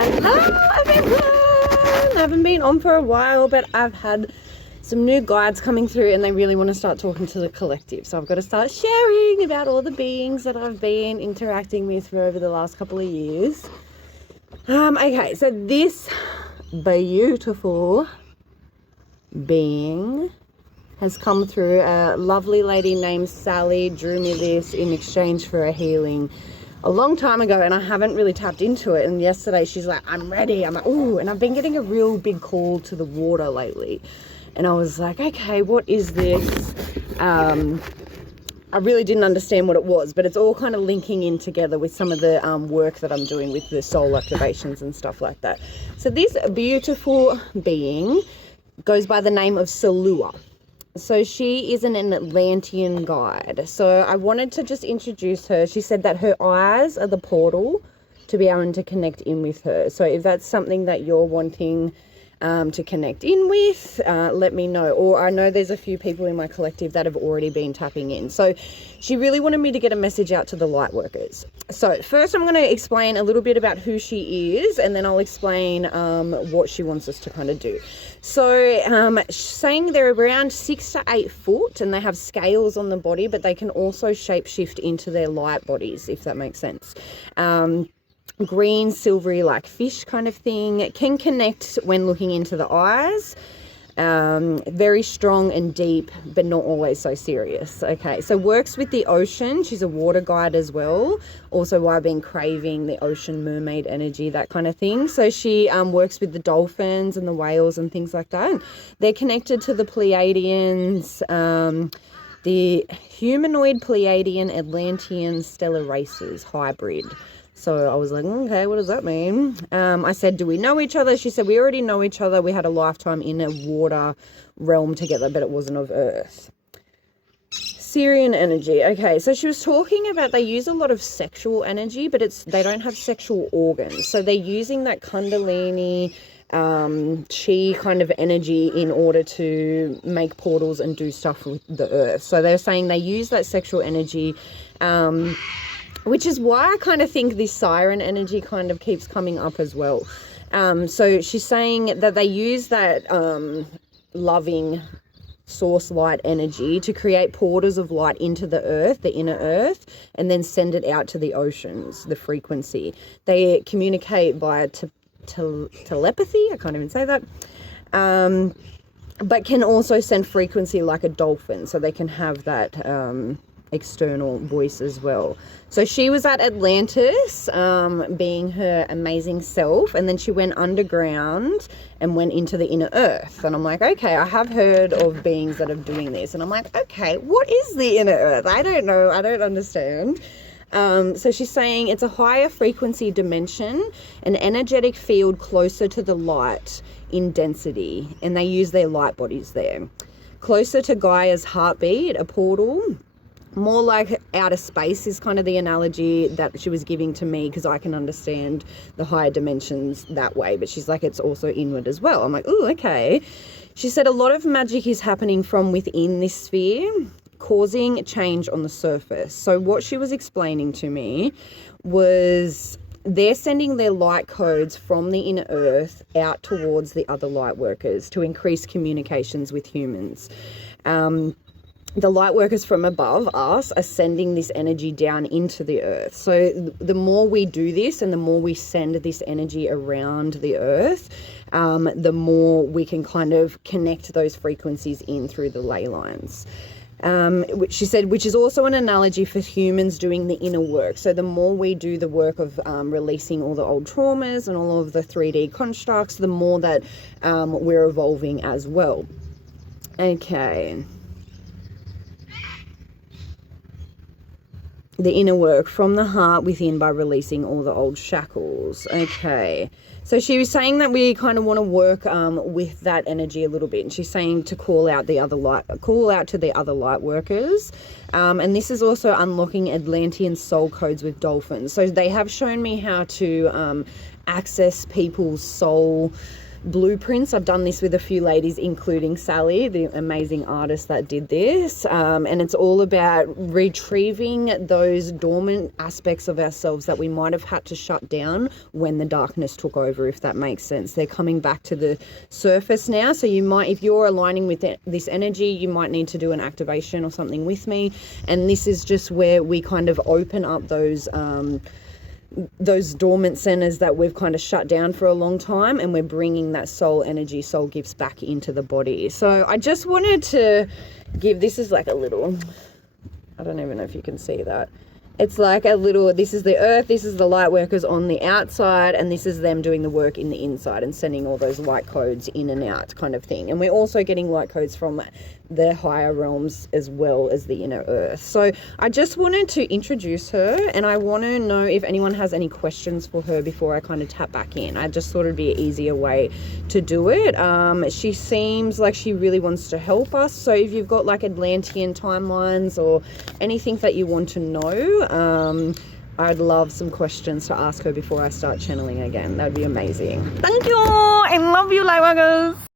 Hello everyone! I haven't been on for a while, but I've had some new guides coming through and they really want to start talking to the collective. So I've got to start sharing about all the beings that I've been interacting with for over the last couple of years. Okay, so this beautiful being has come through. A lovely lady named Sally drew me this in exchange for a healing a long time ago, and I haven't really tapped into it. And yesterday she's like, I'm ready. I'm like, ooh, and I've been getting a real big call to the water lately. And I was like, okay, what is this? I really didn't understand what it was, but it's all kind of linking in together with some of the work that I'm doing with the soul activations and stuff like that. So this beautiful being goes by the name of Salua. So she is an Atlantean guide. So I wanted to just introduce her. She said that her eyes are the portal to be able to connect in with her. So if that's something that you're wanting to connect in with, let me know. Or I know there's a few people in my collective that have already been tapping in. So she really wanted me to get a message out to the light workers. So first I'm going to explain a little bit about who she is, and then I'll explain what she wants us to kind of do. So saying they're around 6 to 8 foot and they have scales on the body, but they can also shapeshift into their light bodies, if that makes sense. Green, silvery, like fish kind of thing. It can connect when looking into the eyes. Very strong and deep, but not always so serious. Okay, so works with the ocean. She's a water guide as well. Also why I've been craving the ocean mermaid energy, that kind of thing. So she works with the dolphins and the whales and things like that. They're connected to the Pleiadians, the humanoid Pleiadian Atlantean stellar races hybrid. So I was like, okay, what does that mean? I said, do we know each other? She said, we already know each other. We had a lifetime in a water realm together, but it wasn't of earth. Syrian energy. Okay, so she was talking about they use a lot of sexual energy, but they don't have sexual organs. So they're using that Kundalini, chi kind of energy in order to make portals and do stuff with the earth. So they're saying they use that sexual energy, which is why I kind of think this siren energy kind of keeps coming up as well. So she's saying that they use that loving source light energy to create portals of light into the earth, the inner earth, and then send it out to the oceans, the frequency. They communicate via telepathy, I can't even say that, but can also send frequency like a dolphin, so they can have that external voice as well. So she was at Atlantis, being her amazing self, and then she went underground and went into the inner earth. And I'm like, okay, I have heard of beings that are doing this. And I'm like, okay, what is the inner earth? I don't know. I don't understand. So she's saying it's a higher frequency dimension, an energetic field closer to the light in density, and they use their light bodies there. Closer to Gaia's heartbeat, a portal. More like outer space is kind of the analogy that she was giving to me, because I can understand the higher dimensions that way. But she's like, it's also inward as well. I'm like, ooh, okay. She said a lot of magic is happening from within this sphere, causing change on the surface. So what she was explaining to me was they're sending their light codes from the inner earth out towards the other light workers to increase communications with humans. The light workers from above us are sending this energy down into the earth. So the more we do this and the more we send this energy around the earth, the more we can kind of connect those frequencies in through the ley lines. Which she said, which is also an analogy for humans doing the inner work. So the more we do the work of releasing all the old traumas and all of the 3D constructs, the more that we're evolving as well. Okay. The inner work from the heart within by releasing all the old shackles. Okay. So she was saying that we kind of want to work with that energy a little bit. And she's saying to call out to the other light workers. And this is also unlocking Atlantean soul codes with dolphins. So they have shown me how to access people's soul blueprints. I've done this with a few ladies, including Sally, the amazing artist that did this. And it's all about retrieving those dormant aspects of ourselves that we might have had to shut down when the darkness took over, if that makes sense. They're coming back to the surface now. So you might, if you're aligning with this energy, you might need to do an activation or something with me. And this is just where we kind of open up those dormant centers that we've kind of shut down for a long time, and we're bringing that soul energy, soul gifts back into the body. So I just wanted to give, this is like a little, I don't even know if you can see that. It's like a little, this is the earth, this is the light workers on the outside, and this is them doing the work in the inside and sending all those light codes in and out kind of thing. And we're also getting light codes from the higher realms as well as the inner earth. So I just wanted to introduce her, and I want to know if anyone has any questions for her before I kind of tap back in. I just thought it'd be an easier way to do it. She seems like she really wants to help us. So if you've got like Atlantean timelines or anything that you want to know, I'd love some questions to ask her before I start channeling again. That'd be amazing. Thank you. I love you, Lightworkers.